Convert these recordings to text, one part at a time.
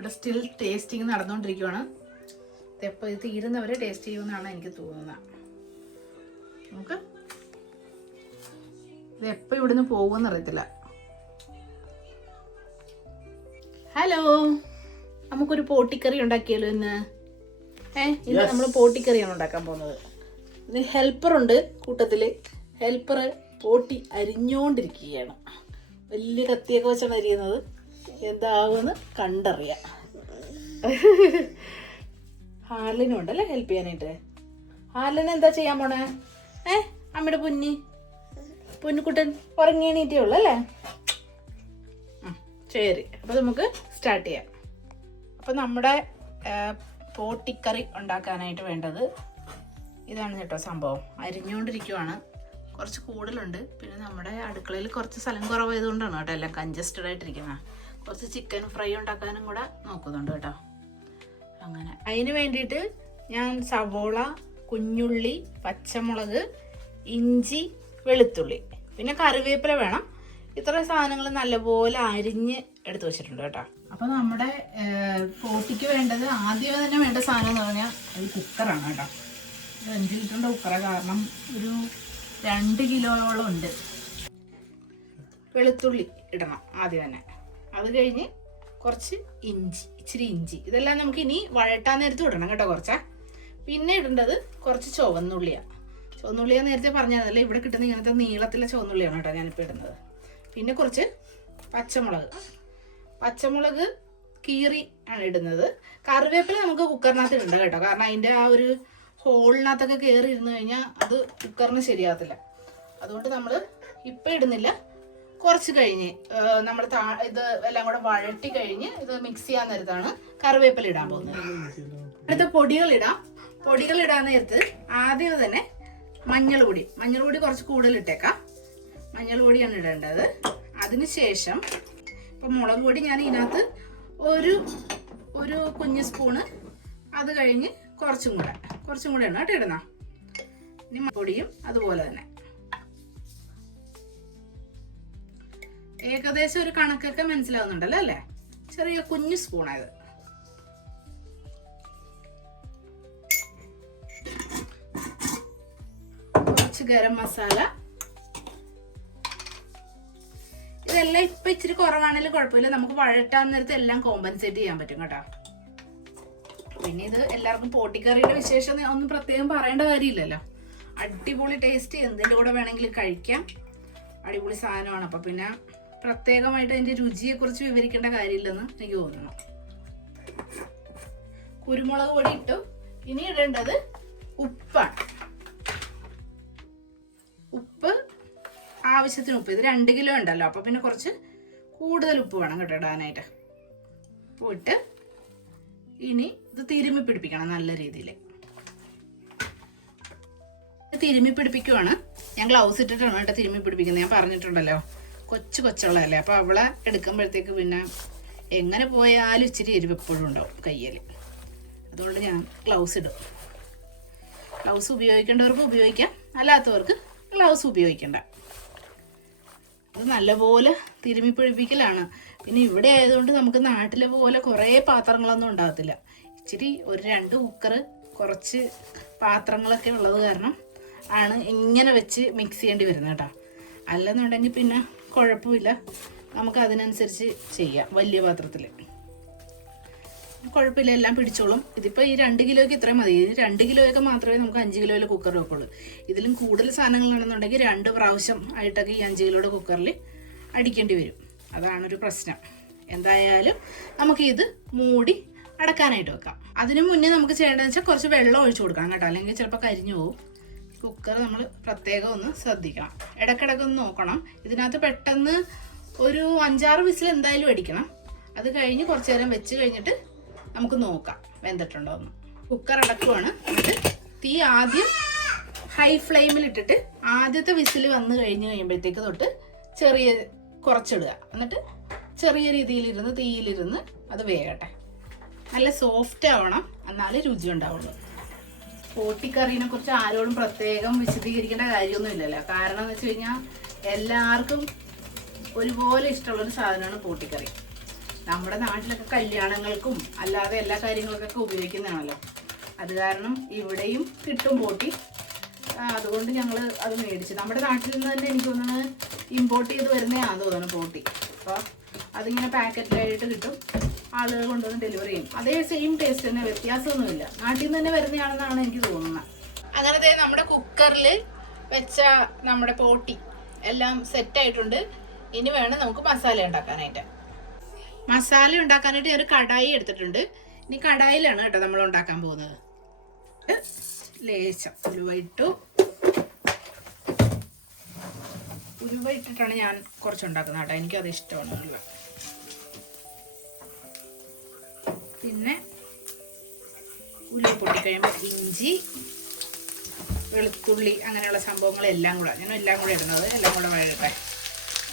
ഇവിടെ still tasting നടന്നുകൊണ്ടിരിക്കുകയാണ്. ഇതെപ്പോൾ ഇത് തീരുന്നവരെ ടേസ്റ്റ് ചെയ്യുമെന്നാണ് എനിക്ക് തോന്നുന്നത്. നമുക്ക് ഇതെപ്പോൾ ഇവിടുന്ന് പോകുമെന്ന് അറിയത്തില്ല. ഹലോ, നമുക്കൊരു പോട്ടിക്കറി ഉണ്ടാക്കിയല്ലോ ഇന്ന്. ഇന്ന് നമ്മൾ പോട്ടിക്കറിയാണ് ഉണ്ടാക്കാൻ പോകുന്നത്. ഇതിന് ഹെൽപ്പറുണ്ട് കൂട്ടത്തിൽ. ഹെൽപ്പർ പോട്ടി അരിഞ്ഞുകൊണ്ടിരിക്കുകയാണ്. വലിയ കത്തിയൊക്കെ വെച്ചാണ് അരിയുന്നത്. എന്താവുമെന്ന് കണ്ടറിയാം. ഹാർലിനും ഉണ്ടല്ലേ ഹെൽപ്പ് ചെയ്യാനായിട്ട്. ഹാർലിന് എന്താ ചെയ്യാൻ പോണേ? അമ്മയുടെ പൊന്നുകുട്ടൻ ഉറങ്ങിയണീറ്റേ ഉള്ളു അല്ലേ? ശരി, അപ്പോൾ നമുക്ക് സ്റ്റാർട്ട് ചെയ്യാം. അപ്പോൾ നമ്മുടെ പോട്ടിക്കറി ഉണ്ടാക്കാനായിട്ട് വേണ്ടത് ഇതാണ് കേട്ടോ സംഭവം. അരിഞ്ഞുകൊണ്ടിരിക്കുവാണ്. കുറച്ച് കൂടുതലുണ്ട്. പിന്നെ നമ്മുടെ അടുക്കളയിൽ കുറച്ച് സ്ഥലം കുറവായതുകൊണ്ടാണ് കേട്ടോ എല്ലാം കൺജസ്റ്റഡ് ആയിട്ടിരിക്കുന്നത്. കുറച്ച് ചിക്കൻ ഫ്രൈ ഉണ്ടാക്കാനും കൂടെ നോക്കുന്നുണ്ട് കേട്ടോ. അങ്ങനെ അതിന് വേണ്ടിയിട്ട് ഞാൻ സവോള, കുഞ്ഞുള്ളി, പച്ചമുളക്, ഇഞ്ചി, വെളുത്തുള്ളി, പിന്നെ കറിവേപ്പില വേണം. ഇത്ര സാധനങ്ങൾ നല്ലപോലെ അരിഞ്ഞ് എടുത്ത് വെച്ചിട്ടുണ്ട് കേട്ടോ. അപ്പോൾ നമ്മുടെ പോട്ടിക്ക് വേണ്ടത് ആദ്യമേ തന്നെ വേണ്ട സാധനം എന്ന് പറഞ്ഞാൽ ഒരു കുക്കറാണ് കേട്ടോ. 5 ലിറ്ററിൻ്റെ കുക്കറാണ്. കാരണം ഒരു 2 കിലോയോളം ഉണ്ട്. വെളുത്തുള്ളി ഇടണം ആദ്യം തന്നെ. അത് കഴിഞ്ഞ് കുറച്ച് ഇച്ചിരി ഇഞ്ചി. ഇതെല്ലാം നമുക്ക് ഇനി വഴട്ടാൻ നേരത്ത് ഇടണം കേട്ടോ കുറച്ച്. പിന്നെ ഇടേണ്ടത് കുറച്ച് ചുവന്നുള്ളിയാണ്. ചുവന്നുള്ളിയാണ് നേരത്തെ പറഞ്ഞതല്ലേ, ഇവിടെ കിട്ടുന്ന ഇങ്ങനത്തെ നീളത്തിലെ ചുവന്നുള്ളിയാണ് കേട്ടോ ഞാനിപ്പോൾ ഇടുന്നത്. പിന്നെ കുറച്ച് പച്ചമുളക് കീറി ആണ് ഇടുന്നത്. കറിവേപ്പില നമുക്ക് കുക്കറിനകത്ത് ഇടണ്ട കേട്ടോ. കാരണം അതിൻ്റെ ആ ഒരു ഹോളിനകത്തൊക്കെ കയറി ഇരുന്ന് കഴിഞ്ഞാൽ അത് കുക്കറിന് ശരിയാകത്തില്ല. അതുകൊണ്ട് നമ്മൾ ഇപ്പം ഇടുന്നില്ല. കുറച്ച് കഴിഞ്ഞ് നമ്മൾ ഇത് എല്ലാം കൂടെ വഴട്ടി കഴിഞ്ഞ് ഇത് മിക്സ് ചെയ്യാൻ നേരത്താണ് കറിവേപ്പില ഇടാൻ പോകുന്നത്. അടുത്ത പൊടികൾ ഇടാൻ നേരത്ത് ആദ്യം തന്നെ മഞ്ഞൾ പൊടി കുറച്ച് കൂടുതൽ ഇട്ടേക്കാം. മഞ്ഞൾ പൊടിയാണ് ഇടേണ്ടത്. അതിനുശേഷം ഇപ്പം മുളക് പൊടി ഞാൻ ഇതിനകത്ത് ഒരു കുഞ്ഞ് സ്പൂണ്, അത് കഴിഞ്ഞ് കുറച്ചും കൂടെ ആണ് കേട്ടോ ഇടുന്ന. ഇനി പൊടിയും അതുപോലെ തന്നെ ഏകദേശം ഒരു കണക്കൊക്കെ മനസ്സിലാവുന്നുണ്ടല്ലോ അല്ലേ? ചെറിയ കുഞ്ഞു സ്പൂണായത്. കുറച്ച് ഗരം മസാല. ഇതെല്ലാം ഇപ്പൊ ഇച്ചിരി കുറവാണെങ്കിലും കുഴപ്പമില്ല. നമുക്ക് വഴട്ടാൻ നേരത്തെ എല്ലാം കോമ്പൻസേറ്റ് ചെയ്യാൻ പറ്റും കേട്ടോ. പിന്നെ ഇത് എല്ലാവർക്കും പോട്ടിക്കറിയുടെ വിശേഷം ഒന്നും പ്രത്യേകം പറയേണ്ട കാര്യമില്ലല്ലോ. അടിപൊളി ടേസ്റ്റ്, എന്തിൻ്റെ കൂടെ വേണമെങ്കിലും കഴിക്കാം. അടിപൊളി സാധനമാണ്. അപ്പം പിന്നെ പ്രത്യേകമായിട്ട് അതിൻ്റെ രുചിയെക്കുറിച്ച് വിവരിക്കേണ്ട കാര്യമില്ലെന്ന് എനിക്ക് തോന്നുന്നു. കുരുമുളക് പൊടി ഇട്ടു. ഇനി ഇടേണ്ടത് ഉപ്പാണ്. ഉപ്പ് ആവശ്യത്തിന് ഉപ്പ്. ഇത് 2 കിലോ ഉണ്ടല്ലോ, അപ്പോൾ പിന്നെ കുറച്ച് കൂടുതൽ ഉപ്പ് വേണം കേട്ടോ ഇടാനായിട്ട്. ഉപ്പ് ഇട്ട് ഇനി ഇത് തിരുമ്മി പിടിപ്പിക്കണം നല്ല രീതിയിൽ. തിരുമ്മി പിടിപ്പിക്കുവാണ്. ഞാൻ ഗ്ലൗസ് ഇട്ടിട്ടാണ് കേട്ടോ തിരുമ്മി പിടിപ്പിക്കുന്നത്. ഞാൻ പറഞ്ഞിട്ടുണ്ടല്ലോ കൊച്ചുള്ളതല്ലേ, അപ്പോൾ അവളെ എടുക്കുമ്പോഴത്തേക്ക് പിന്നെ എങ്ങനെ പോയാലും ഇച്ചിരി എരിവ് എപ്പോഴും ഉണ്ടാവും കയ്യിൽ. അതുകൊണ്ട് ഞാൻ ഗ്ലൗസ് ഇടും. ഗ്ലൗസ് ഉപയോഗിക്കേണ്ടവർക്ക് ഉപയോഗിക്കാം, അല്ലാത്തവർക്ക് ഗ്ലൗസ് ഉപയോഗിക്കണ്ട. അത് നല്ലപോലെ തിരുമ്മി പിടിപ്പിക്കലാണ്. പിന്നെ ഇവിടെ ആയതുകൊണ്ട് നമുക്ക് നാട്ടിലെ പോലെ കുറേ പാത്രങ്ങളൊന്നും ഉണ്ടാകത്തില്ല. ഇച്ചിരി ഒരു 2 കുക്കർ, കുറച്ച് പാത്രങ്ങളൊക്കെ ഉള്ളത് കാരണം ആണ് ഇങ്ങനെ വെച്ച് മിക്സ് ചെയ്യേണ്ടി വരുന്നത് കേട്ടോ. അല്ലെന്നുണ്ടെങ്കിൽ പിന്നെ കുഴപ്പമില്ല, നമുക്ക് അതിനനുസരിച്ച് ചെയ്യാം. വലിയ പാത്രത്തിൽ കുഴപ്പമില്ല, എല്ലാം പിടിച്ചോളും. ഇതിപ്പോൾ ഈ 2 കിലോയ്ക്ക് ഇത്രയും മതി. 2 കിലോയൊക്കെ മാത്രമേ നമുക്ക് 5 കിലോയിലെ കുക്കർ വെക്കുള്ളൂ. ഇതിലും കൂടുതൽ സാധനങ്ങളാണെന്നുണ്ടെങ്കിൽ 2 പ്രാവശ്യം ആയിട്ടൊക്കെ ഈ 5 കിലോയുടെ കുക്കറിൽ അടിക്കേണ്ടി വരും. അതാണൊരു പ്രശ്നം. എന്തായാലും നമുക്കിത് മൂടി അടക്കാനായിട്ട് വെക്കാം. അതിനു മുന്നേ നമുക്ക് ചെയ്യേണ്ടതെന്ന് വെച്ചാൽ കുറച്ച് വെള്ളം ഒഴിച്ചു കൊടുക്കണം കേട്ടോ, അല്ലെങ്കിൽ ചിലപ്പോൾ കരിഞ്ഞു പോകും. കുക്കർ നമ്മൾ പ്രത്യേകം ഒന്ന് ശ്രദ്ധിക്കണം. ഇടയ്ക്കിടയ്ക്കൊന്ന് നോക്കണം. ഇതിനകത്ത് പെട്ടെന്ന് ഒരു 5-6 വിസിൽ എന്തായാലും അടിക്കണം. അത് കഴിഞ്ഞ് കുറച്ച് നേരം വെച്ച് കഴിഞ്ഞിട്ട് നമുക്ക് നോക്കാം വെന്തിട്ടുണ്ടോ എന്ന്. കുക്കർ അടക്കുവാണ്. എന്നിട്ട് തീ ആദ്യം ഹൈ ഫ്ലെയിമിൽ ഇട്ടിട്ട് ആദ്യത്തെ വിസിൽ വന്ന് കഴിയുമ്പോഴത്തേക്ക് തൊട്ട് കുറച്ചിടുക. എന്നിട്ട് ചെറിയ രീതിയിലിരുന്ന് തീയിലിരുന്ന് അത് വേകട്ടെ. നല്ല സോഫ്റ്റ് ആവണം, എന്നാലേ രുചി ഉണ്ടാവുള്ളൂ. പോട്ടിക്കറീനെ കുറിച്ച് ആരോടും പ്രത്യേകം വിശദീകരിക്കേണ്ട കാര്യമൊന്നും ഇല്ലല്ലോ. കാരണം എന്ന് വെച്ച് കഴിഞ്ഞാൽ എല്ലാവർക്കും ഒരുപോലെ ഇഷ്ടമുള്ളൊരു സാധനമാണ് പോട്ടിക്കറി. നമ്മുടെ നാട്ടിലൊക്കെ കല്യാണങ്ങൾക്കും അല്ലാതെ എല്ലാ കാര്യങ്ങൾക്കൊക്കെ ഉപയോഗിക്കുന്നതാണല്ലോ. അത് കാരണം ഇവിടെയും കിട്ടും പോട്ടി. അതുകൊണ്ട് ഞങ്ങൾ അത് മേടിച്ചു. നമ്മുടെ നാട്ടിൽ നിന്ന് തന്നെ എനിക്ക് തോന്നുന്നത് ഇമ്പോർട്ട് ചെയ്ത് വരുന്നതാണെന്ന് തോന്നുന്നു പോട്ടി. അപ്പോൾ അതിങ്ങനെ പാക്കറ്റിലായിട്ട് കിട്ടും, ആളുകൾ കൊണ്ടുവന്ന് ഡെലിവറി ചെയ്യും. അതേ സെയിം ടേസ്റ്റ് തന്നെ, വ്യത്യാസമൊന്നുമില്ല. നാട്ടിൽ നിന്ന് തന്നെ വരുന്നതാണെന്നാണ് എനിക്ക് തോന്നുന്നത്. അങ്ങനത്തെ നമ്മുടെ കുക്കറിൽ വെച്ച നമ്മുടെ പോട്ടി എല്ലാം സെറ്റായിട്ടുണ്ട്. ഇനി വേണം നമുക്ക് മസാല ഉണ്ടാക്കാനായിട്ട്. മസാല ഉണ്ടാക്കാനായിട്ട് ഒരു കടായി എടുത്തിട്ടുണ്ട്. ഇനി കടായിലാണ് കേട്ടോ നമ്മൾ ഉണ്ടാക്കാൻ പോകുന്നത്. ലേശം ഉലുവ ഇട്ടു. ഉലുവ ഇട്ടിട്ടാണ് ഞാൻ കുറച്ചുണ്ടാക്കുന്നത് കേട്ടോ, എനിക്കത് ഇഷ്ടമാണ് ഉലുവ. പിന്നെ ഉലുവ പൊട്ടിക്കഴിയുമ്പോൾ ഇഞ്ചി, വെളുത്തുള്ളി അങ്ങനെയുള്ള സംഭവങ്ങളെല്ലാം കൂടെ ഞാൻ എല്ലാം കൂടെ ഇടുന്നത്. എല്ലാം കൂടെ വഴട്ടെ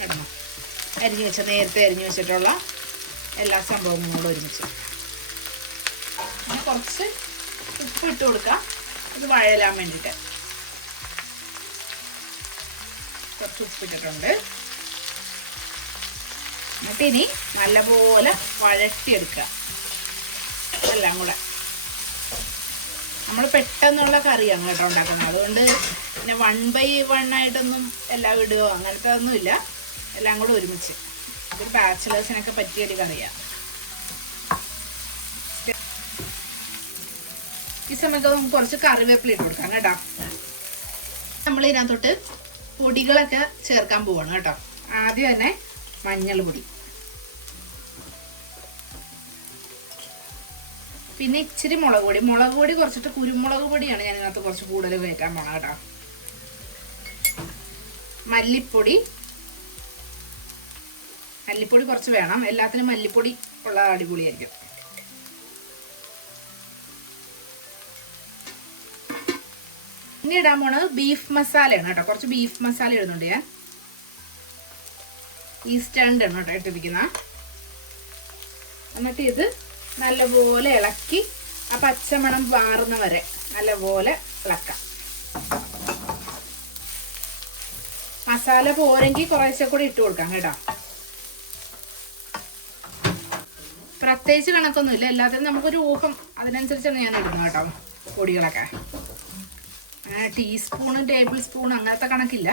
ഇടണം. നേരത്തെ അരിഞ്ഞു വെച്ചിട്ടുള്ള എല്ലാ സംഭവങ്ങളും കൂടെ ഒരുമിച്ച്. പിന്നെ കുറച്ച് ഉപ്പ് ഇട്ട് കൊടുക്കാം, ഇത് വഴലാൻ വേണ്ടിയിട്ട്. കുറച്ച് ഉപ്പിട്ടിട്ടുണ്ട്. എന്നിട്ട് ഇനി നല്ലപോലെ വഴറ്റിയെടുക്കുക എല്ലാം കൂടെ. നമ്മൾ പെട്ടെന്നുള്ള കറിയാണ് കേട്ടോ ഉണ്ടാക്കുന്നത്. അതുകൊണ്ട് പിന്നെ 1/1 ആയിട്ടൊന്നും എല്ലാം ഇടുകയോ അങ്ങനത്തെ ഒന്നുമില്ല. എല്ലാം കൂടെ ഒരുമിച്ച്. ഇതൊരു ബാച്ചിലേഴ്സിനൊക്കെ പറ്റിയൊരു കറിയാണ്. ഈ സമയത്ത് നമുക്ക് കുറച്ച് കറിവേപ്പില ഇട്ട് കൊടുക്കാം കേട്ടോ. നമ്മൾ ഇതിനകത്തോട്ട് പൊടികളൊക്കെ ചേർക്കാൻ പോവാണ് കേട്ടോ. ആദ്യം തന്നെ മഞ്ഞൾ പൊടി, പിന്നെ ഇച്ചിരി മുളക് പൊടി. മുളക് പൊടി കുറച്ചിട്ട് കുരുമുളക് പൊടിയാണ് ഞാൻ ഇതിനകത്ത് കുറച്ച് കൂടുതൽ കയറ്റാൻ പോണം കേട്ടോ. മല്ലിപ്പൊടി കുറച്ച് വേണം, എല്ലാത്തിനും മല്ലിപ്പൊടി ഉള്ള അടിപൊളിയായിരിക്കും. ഇനി ഇടാൻ പോണത് ബീഫ് മസാലയാണ് കേട്ടോ. കുറച്ച് ബീഫ് മസാല ഇടുന്നുണ്ട് ഞാൻ. ഈസ്റ്റേൺ ആണ് കേട്ടോ ഇട്ടിരിക്കുന്ന. എന്നിട്ട് ഇത് നല്ലപോലെ ഇളക്കി ആ പച്ചമണം വാറുന്ന വരെ നല്ലപോലെ ഇളക്കാം. മസാല പോരെങ്കിൽ കുറേശ്ശെ കൂടി ഇട്ട് കൊടുക്കാം കേട്ടോ. പ്രത്യേകിച്ച് കണക്കൊന്നുമില്ല, എല്ലാത്തിനും നമുക്കൊരു ഊഹം അതിനനുസരിച്ചാണ് ഞാൻ ഇടുന്നത് കേട്ടോ പൊടികളൊക്കെ. അങ്ങനെ ടീസ്പൂണും ടേബിൾ സ്പൂണും അങ്ങനത്തെ കണക്കില്ല.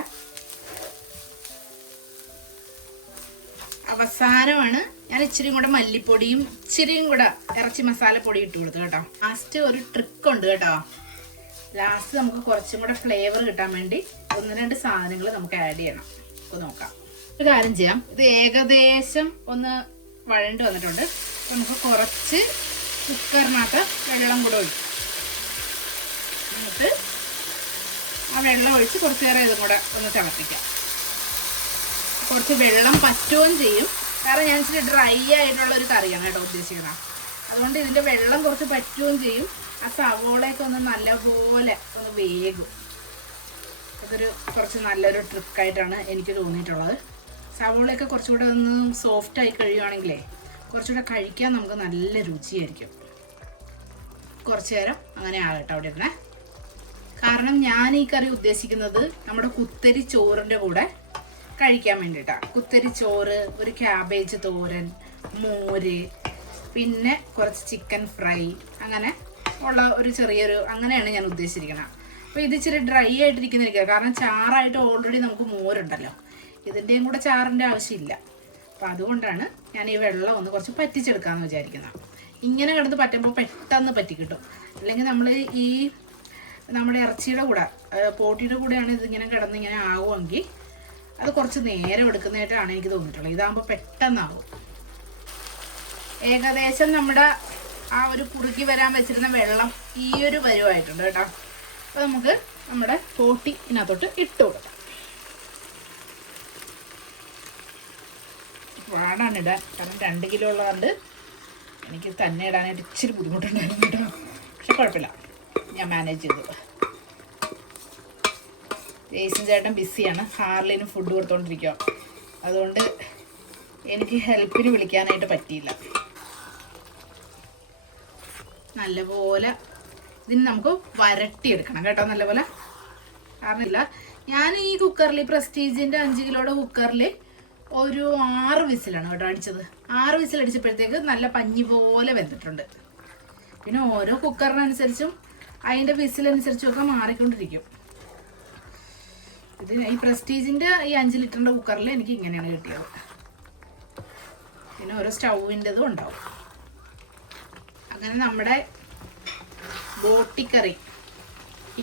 അവസാനമാണ് ഞാൻ ഇച്ചിരിയും കൂടെ മല്ലിപ്പൊടിയും ഇച്ചിരിയും കൂടെ ഇറച്ചി മസാലപ്പൊടി ഇട്ട് കൊടുത്തു കേട്ടോ. ലാസ്റ്റ് ഒരു ട്രിക്ക് ഉണ്ട് കേട്ടോ. ലാസ്റ്റ് നമുക്ക് കുറച്ചും കൂടെ ഫ്ലേവർ കിട്ടാൻ വേണ്ടി 1-2 സാധനങ്ങൾ നമുക്ക് ആഡ് ചെയ്യണം. അപ്പോൾ നോക്കാം. ഒരു കാര്യം ചെയ്യാം, ഇത് ഏകദേശം ഒന്ന് വഴണ്ട് വന്നിട്ടുണ്ട്. നമുക്ക് കുറച്ച് കുക്കറിനകത്ത് വെള്ളം കൂടെ ഒഴിക്കും. എന്നിട്ട് ആ വെള്ളം ഒഴിച്ച് കുറച്ച് നേരം ഇതും കൂടെ ഒന്ന് തിളപ്പിക്കാം. കുറച്ച് വെള്ളം പറ്റുകയും ചെയ്യും, കാരണം ഞാൻ ഇച്ചിരി ഡ്രൈ ആയിട്ടുള്ള ഒരു കറിയാണ് കേട്ടോ ഉദ്ദേശിക്കുന്നത്. അതുകൊണ്ട് ഇതിൻ്റെ വെള്ളം കുറച്ച് പറ്റുകയും ചെയ്യും. ആ സവോളയൊക്കെ ഒന്ന് നല്ലപോലെ ഒന്ന് വേകും. അതൊരു കുറച്ച് നല്ലൊരു ട്രിക്കായിട്ടാണ് എനിക്ക് തോന്നിയിട്ടുള്ളത്. സവോളയൊക്കെ കുറച്ചുകൂടെ ഒന്ന് സോഫ്റ്റ് ആയി കഴിയുവാണെങ്കിലേ കുറച്ചുകൂടെ കഴിക്കാൻ നമുക്ക് നല്ല രുചിയായിരിക്കും. കുറച്ച് നേരം അങ്ങനെ ആകട്ടെ അവിടെ ഇരുന്നേ. കാരണം ഞാൻ ഈ കറി ഉദ്ദേശിക്കുന്നത് നമ്മുടെ കുത്തരി ചോറിൻ്റെ കൂടെ കഴിക്കാൻ വേണ്ടിയിട്ടാണ്. കുത്തരി ചോറ്, ഒരു ക്യാബേജ് തോരൻ, മോര്, പിന്നെ കുറച്ച് ചിക്കൻ ഫ്രൈ, അങ്ങനെ ഉള്ള ഒരു ചെറിയൊരു അങ്ങനെയാണ് ഞാൻ ഉദ്ദേശിച്ചിരിക്കുന്നത്. അപ്പോൾ ഇത് ഇച്ചിരി ഡ്രൈ ആയിട്ടിരിക്കുന്നിരിക്കുക, കാരണം ചാറായിട്ട് ഓൾറെഡി നമുക്ക് മോരുണ്ടല്ലോ. ഇതിൻ്റെയും കൂടെ ചാറിൻ്റെ ആവശ്യമില്ല. അപ്പോൾ അതുകൊണ്ടാണ് ഞാൻ ഈ വെള്ളം ഒന്ന് കുറച്ച് പറ്റിച്ചെടുക്കാമെന്ന് വിചാരിക്കുന്നത്. ഇങ്ങനെ കിടന്ന് പറ്റുമ്പോൾ പെട്ടെന്ന് പറ്റി കിട്ടും. അല്ലെങ്കിൽ നമ്മൾ ഈ നമ്മുടെ ഇറച്ചിയുടെ കൂടെ പോട്ടിയുടെ കൂടെയാണ് ഇതിങ്ങനെ കിടന്ന് ഇങ്ങനെ ആവുമെങ്കിൽ അത് കുറച്ച് നേരം എടുക്കുന്നതായിട്ടാണ് എനിക്ക് തോന്നിയിട്ടുള്ളത്. ഇതാകുമ്പോൾ പെട്ടെന്നാവും. ഏകദേശം നമ്മുടെ ആ ഒരു കുറുക്കി വരാൻ വെച്ചിരുന്ന വെള്ളം ഈ ഒരു പരുവായിട്ടുണ്ട് കേട്ടോ. അപ്പോൾ നമുക്ക് നമ്മുടെ പോട്ടി ഇതിനകത്തോട്ട് ഇട്ട് കൊടുക്കാം. പാടാണ് ഇടാൻ, കാരണം 2 കിലോ ഉള്ളതുകൊണ്ട് എനിക്ക് തന്നെ ഇടാനായിട്ട് ഇച്ചിരി ബുദ്ധിമുട്ടുണ്ടായിരുന്നു കേട്ടോ. പക്ഷെ കുഴപ്പമില്ല, ഞാൻ മാനേജ് ചെയ്തു. ജെയ്സൺ ചേട്ടൻ ബിസിയാണ്, ഹാർലിന് ഫുഡ് കൊടുത്തോണ്ടിരിക്കുക. അതുകൊണ്ട് എനിക്ക് ഹെൽപ്പിന് വിളിക്കാനായിട്ട് പറ്റിയില്ല. നല്ലപോലെ ഇതിന് നമുക്ക് വരട്ടിയെടുക്കണം കേട്ടോ, നല്ലപോലെ. കാരണം ഇല്ല, ഞാൻ ഈ കുക്കറിൽ, പ്രസ്റ്റീജിൻ്റെ 5 കിലോയുടെ കുക്കറിൽ ഒരു 6 വിസിലാണ് കേട്ടോ അടിച്ചത്. 6 വിസിൽ അടിച്ചപ്പോഴത്തേക്ക് നല്ല പഞ്ഞി പോലെ വെന്തിട്ടുണ്ട്. പിന്നെ ഓരോ കുക്കറിനനുസരിച്ചും അതിൻ്റെ വിസിലനുസരിച്ചും ഒക്കെ മാറിക്കൊണ്ടിരിക്കും. ഇത് ഈ പ്രസ്റ്റീജിൻ്റെ ഈ 5 ലിറ്ററിൻ്റെ കുക്കറിൽ എനിക്ക് ഇങ്ങനെയാണ് കിട്ടിയത്. പിന്നെ ഓരോ സ്റ്റൗവിൻ്റെതും ഉണ്ടാവും. അങ്ങനെ നമ്മുടെ ബോട്ടിക്കറി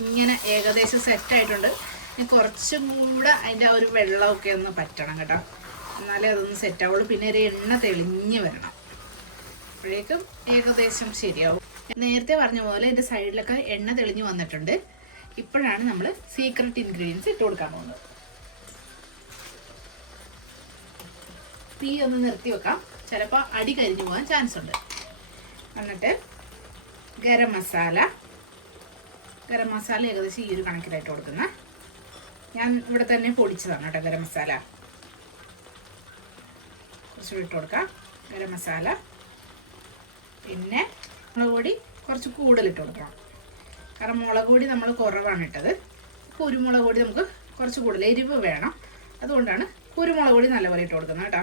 ഇങ്ങനെ ഏകദേശം സെറ്റായിട്ടുണ്ട്. ഇനി കുറച്ചും കൂടെ അതിൻ്റെ ആ ഒരു വെള്ളമൊക്കെ ഒന്ന് പറ്റണം കേട്ടോ, എന്നാലേ അതൊന്ന് സെറ്റാവുള്ളൂ. പിന്നെ ഒരു എണ്ണ തെളിഞ്ഞ് വരണം, അപ്പോഴേക്കും ഏകദേശം ശരിയാവും. നേരത്തെ പറഞ്ഞ പോലെ എൻ്റെ സൈഡിലൊക്കെ എണ്ണ തെളിഞ്ഞ് വന്നിട്ടുണ്ട്. ഇപ്പോഴാണ് നമ്മൾ സീക്രട്ട് ഇൻഗ്രീഡിയൻസ് ഇട്ട് കൊടുക്കാൻ പോകുന്നത്. തീ ഒന്ന് നിർത്തി വെക്കാം, ചിലപ്പോൾ അടി കരിഞ്ഞു പോകാൻ ചാൻസ് ഉണ്ട്. എന്നിട്ട് ഗരം മസാല ഏകദേശം ഈ ഒരു കണക്കിലായിട്ട് കൊടുക്കുന്ന, ഞാൻ ഇവിടെ തന്നെ പൊടിച്ചതാണ് കേട്ടോ ഗരം മസാല. കുറച്ചുകൂടി ഇട്ട് കൊടുക്കാം ഗരം മസാല. പിന്നെ മുളക് പൊടി കുറച്ച് കൂടുതലിട്ട് കൊടുക്കണം, കാരണം മുളക് പൊടി നമ്മൾ കുറവാണ് ഇട്ടത്. കുരുമുളക് പൊടി നമുക്ക് കുറച്ച് കൂടുതൽ എരിവ് വേണം, അതുകൊണ്ടാണ് കുരുമുളക് പൊടി നല്ലപോലെ ഇട്ട് കൊടുക്കുന്നത് കേട്ടോ.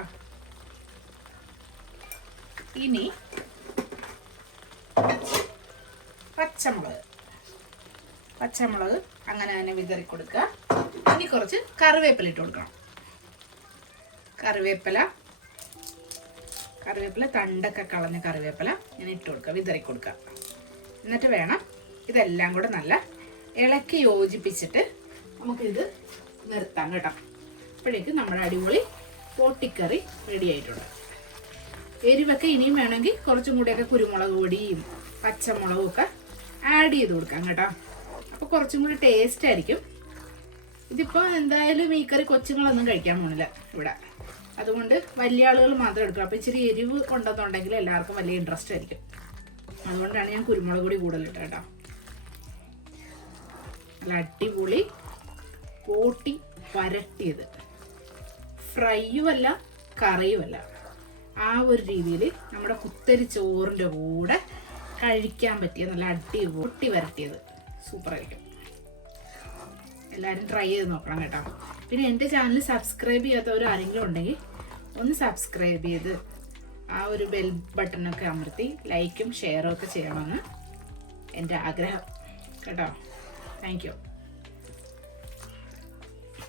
ഇനി പച്ചമുളക് അങ്ങനെ തന്നെ വിതറി കൊടുക്കുക. ഇനി കുറച്ച് കറിവേപ്പില ഇട്ട് കൊടുക്കണം. കറിവേപ്പില തണ്ടൊക്കെ കളഞ്ഞ കറിവേപ്പില ഇങ്ങനെ ഇട്ട് കൊടുക്കുക, വിതറി കൊടുക്കുക. എന്നിട്ട് വേണം ഇതെല്ലാം കൂടെ നല്ല ഇളക്കി യോജിപ്പിച്ചിട്ട് നമുക്കിത് നിർത്താം കേട്ടോ. അപ്പോഴേക്കും നമ്മുടെ അടിപൊളി പോട്ടിക്കറി റെഡി ആയിട്ടുണ്ട്. എരിവൊക്കെ ഇനിയും വേണമെങ്കിൽ കുറച്ചും കൂടെയൊക്കെ കുരുമുളക് പൊടിയും പച്ചമുളകും ഒക്കെ ആഡ് ചെയ്ത് കൊടുക്കാം കേട്ടോ, അപ്പോൾ കുറച്ചും കൂടി ടേസ്റ്റ് ആയിരിക്കും. ഇതിപ്പോൾ എന്തായാലും ഈ കറി കൊച്ചുങ്ങളൊന്നും കഴിക്കാൻ പോണില്ല ഇവിടെ, അതുകൊണ്ട് വലിയ ആളുകൾ മാത്രം എടുക്കുക. അപ്പോൾ ഇച്ചിരി എരിവ് ഉണ്ടെന്നുണ്ടെങ്കിൽ എല്ലാവർക്കും വലിയ ഇൻട്രസ്റ്റ് ആയിരിക്കും. അതുകൊണ്ടാണ് ഞാൻ കുരുമുളക് പൊടി കൂടുതലിട്ട് കേട്ടോ. നല്ല അടിപൊളി പോട്ടി വരട്ടിയത്, ഫ്രൈയുമല്ല കറിയുമല്ല, ആ ഒരു രീതിയിൽ നമ്മുടെ കുത്തരി ചോറിൻ്റെ കൂടെ കഴിക്കാൻ പറ്റിയ നല്ല പൊട്ടി വരട്ടിയത് സൂപ്പറായിരിക്കും. എല്ലാവരും ട്രൈ ചെയ്ത് നോക്കണം കേട്ടോ. പിന്നെ എൻ്റെ ചാനൽ സബ്സ്ക്രൈബ് ചെയ്യാത്തവർ ആരെങ്കിലും ഉണ്ടെങ്കിൽ ഒന്ന് സബ്സ്ക്രൈബ് ചെയ്ത് ആ ഒരു ബെൽ ബട്ടണൊക്കെ അമർത്തി ലൈക്കും ഷെയറും ഒക്കെ ചെയ്യണമെന്ന് എൻ്റെ ആഗ്രഹം കേട്ടോ. Thank you.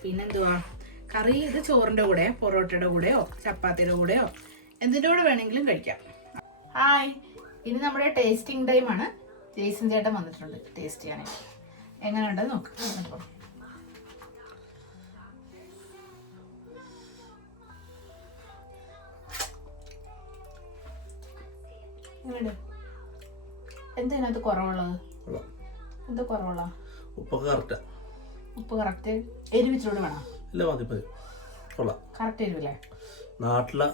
പിന്നെന്തുവാ, കറി ഇത് ചോറിൻ്റെ കൂടെ, പൊറോട്ടയുടെ കൂടെയോ ചപ്പാത്തിയുടെ കൂടെയോ എന്തിൻ്റെ കൂടെ വേണമെങ്കിലും കഴിക്കാം. ഹായ്, ഇനി നമ്മുടെ ടേസ്റ്റിംഗ് ടൈമാണ്. ജെയ്സൺ ചേട്ടൻ വന്നിട്ടുണ്ട് ടേസ്റ്റ് ചെയ്യാനായിട്ട്. എങ്ങനെയുണ്ടെന്ന് നോക്കാം. എന്താ ഇതിനകത്ത് കുറവുള്ളത്? എന്താ കുറവുള്ള? ഉപ്പ് കറക്റ്റ്. എരിവിച്ചോട് വേണം? കറക്റ്റ് എരിവില്ലേ? നാട്ടിലെ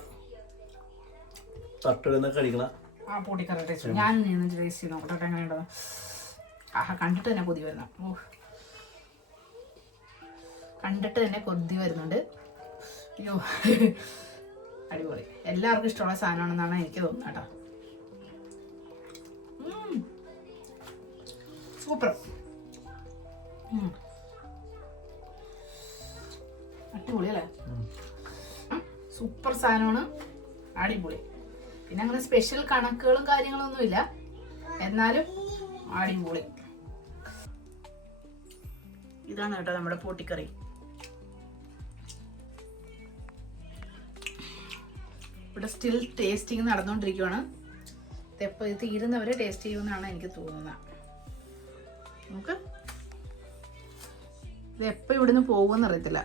തട്ടുകടന്ന് കഴിക്കണ ആ പൊടിക്കറി ടേസ്റ്റ്. ഞാൻ ടേസ്റ്റ് ചെയ്ത് നോക്കട്ടെ എങ്ങനെയുണ്ടോ. ആഹാ, കണ്ടിട്ട് തന്നെ കൊതി വരുന്ന. ഓ, കണ്ടിട്ട് തന്നെ കൊതി വരുന്നുണ്ട്. അയ്യോ, അടിപൊളി. എല്ലാവർക്കും ഇഷ്ടമുള്ള സാധനമാണെന്നാണ് എനിക്ക് തോന്നുന്നത് കേട്ടോ. സൂപ്പർ, അടിപൊളി അല്ലേ? സൂപ്പർ സാധനമാണ്, അടിപൊളി. പിന്നെ അങ്ങനെ സ്പെഷ്യൽ കണക്കുകളും കാര്യങ്ങളൊന്നുമില്ല, എന്നാലും അടിപൊളി. ഇതാണ് കേട്ടോ നമ്മുടെ പോട്ടിക്കറി. ഇവിടെ സ്റ്റിൽ ടേസ്റ്റിംഗ് നടന്നുകൊണ്ടിരിക്കുകയാണ്. എപ്പോൾ ഇത് തീരുന്നവരെ ടേസ്റ്റ് ചെയ്യുമെന്നാണ് എനിക്ക് തോന്നുന്നത്. നമുക്ക് ഇത് എപ്പോൾ ഇവിടുന്ന് പോകുമെന്ന് അറിയത്തില്ല.